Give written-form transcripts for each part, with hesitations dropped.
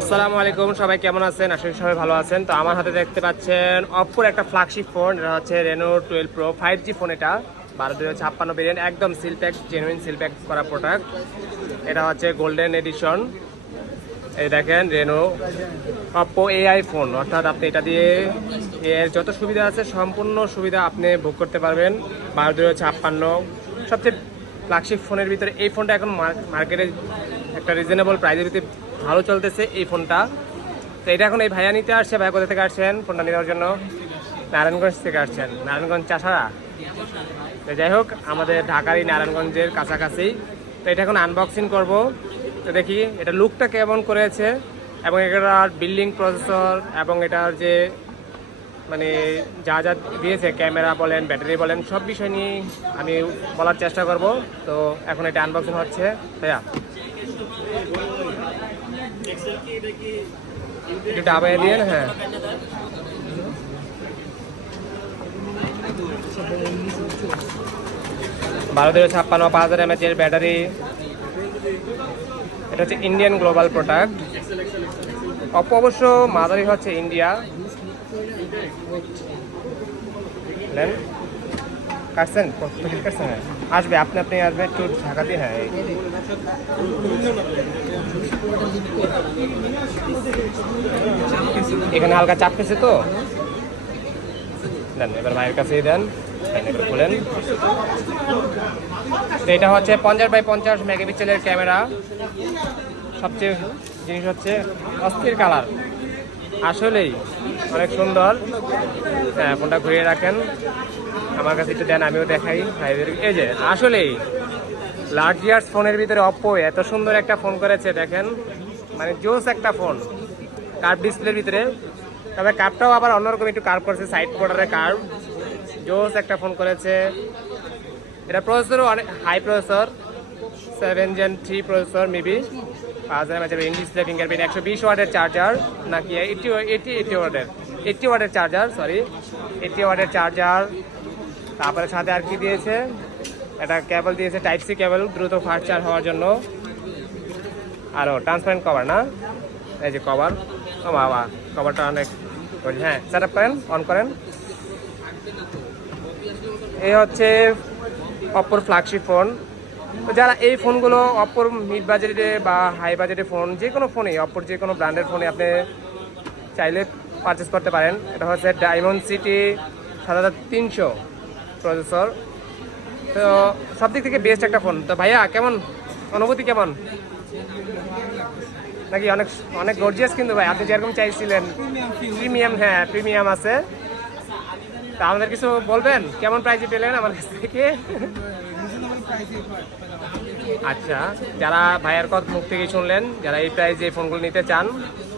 আসসালামু আলাইকুম, সবাই কেমন আছেন? আশা করি সবাই ভালো আছেন। তো আমার হাতে দেখতে পাচ্ছেন অপ্পোর একটা ফ্ল্যাগশিপ ফোন। এটা হচ্ছে রেনো 12 প্রো 5G ফোন। এটা 1256 ভেরিয়েন্ট, একদম সিলপ্যাক, জেনুইন সিলপ্যাক করা প্রোডাক্ট। এটা হচ্ছে গোল্ডেন এডিশন। এই দেখেন রেনো অপ্পো এআই ফোন, অর্থাৎ আপনি এটা দিয়ে এর যত সুবিধা আছে সম্পূর্ণ সুবিধা আপনি ভোগ করতে পারবেন। 1256 সবচেয়ে ফ্ল্যাগশিপ ফোনের ভিতরে এই ফোনটা এখন মার্কেটে একটা রিজনেবল প্রাইসের ভিতরে ভালো চলতেছে এই ফোনটা। তো এটা এখন এই ভাইয়া নিতে আসছে। ভাইয়া কোথা থেকে আসছেন ফোনটা নেওয়ার জন্য? নারায়ণগঞ্জ থেকে আসছেন। নারায়ণগঞ্জ চাষারা। তো যাই হোক, আমাদের ঢাকারই নারায়ণগঞ্জের কাছাকাছি। তো এটা এখন আনবক্সিং করব। তো দেখি এটা লুকটা কেমন করেছে, এবং এটার বিল্ডিং প্রসেসর এবং এটার যে মানে যা যা দিয়েছে, ক্যামেরা বলেন, ব্যাটারি বলেন, সব বিষয় নিয়ে আমি বলার চেষ্টা করব। তো এখন এটা আনবক্সিং হচ্ছে। ভাইয়া একটু ডাবাই দিয়ে। হ্যাঁ, 1256 5000 mAh এর ব্যাটারি। এটা হচ্ছে ইন্ডিয়ান গ্লোবাল প্রোডাক্ট। অপো অবশ্য মাদারি হচ্ছে ইন্ডিয়া। কাটছেন কাটছেন, আসবে আপনি আপনি আসবে একটু ঢাকা দিয়ে। হ্যাঁ, এখানে হালকা চাপ পেয়েছে তো। দেন এবার ভাইয়ের কাছেই দেন, এবার খুলেন। তো এটা হচ্ছে 50x50 মেগাপিক্সেলের ক্যামেরা। সবচেয়ে জিনিস হচ্ছে অস্থির কালার, আসলেই অনেক সুন্দর। হ্যাঁ, ফোনটা ঘুরিয়ে রাখেন, আমার কাছে একটু দেন, আমিও দেখাই ভাইদের। এই যে আসলেই লার্জিয়ার্স ফোনের ভিতরে অপ্পো এত সুন্দর একটা ফোন করেছে, দেখেন মানে জোস একটা ফোন। কার্ভ ডিসপ্লের ভিতরে, তবে কার্ভটাও আবার অন্যরকম একটু কার্ভ করেছে, সাইড বর্ডারে কার্ভ। জোস একটা ফোন করেছে। এটা প্রসেসরও অনেক high processor, 7 Gen 3 processor maybe. 5000 mAh in display, fingerprint, 120 ওয়াটের চার্জার, নাকি 80 ওয়াটের চার্জার, সরি 80 ওয়াটের চার্জার। তারপরে সাথে আর কি দিয়েছে, একটা কেবল দিয়েছে, টাইপ সি কেবল, দ্রুত ফাস্ট চার্জ হওয়ার জন্য। আরও ট্রান্সপারেন্ট কভার, না এই যে কভার। ও বাবা, কভারটা অনেক। হ্যাঁ, সেট আপ করেন, অন করেন। এই হচ্ছে অপ্পোর ফ্ল্যাগশিপ ফোন। তো যারা এই ফোনগুলো অপ্পোর মিড বাজেটে বা হাই বাজেটে ফোন, যে কোনো ফোনেই, অপ্পোর যে কোনো ব্র্যান্ডের ফোনে আপনি চাইলে পারচেস করতে পারেন। এটা হচ্ছে ডায়মন্ড সিটি 7300 প্রসেসর। তো সব দিক থেকে বেস্ট একটা ফোন। তো ভাইয়া কেমন অনুভূতি, কেমন? নাকি অনেক অনেক গর্জিয়াস কিন্তু ভাই, আপনি যেরকম চাইছিলেন প্রিমিয়াম। হ্যাঁ, প্রিমিয়াম আছে। তা আমাদের কিছু বলবেন, কেমন প্রাইসে পেলেন আমার কাছ থেকে? আচ্ছা, যারা ভাইয়ার কথা মুখ থেকে শুনলেন, যারা এই প্রাইসে এই ফোনগুলো নিতে চান,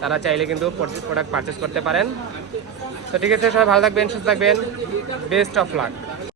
তারা চাইলে কিন্তু প্রোডাক্ট পারচেস করতে পারেন। তো ঠিক আছে, সবাই ভালো থাকবেন, সুস্থ থাকবেন, বেস্ট অফ লাক।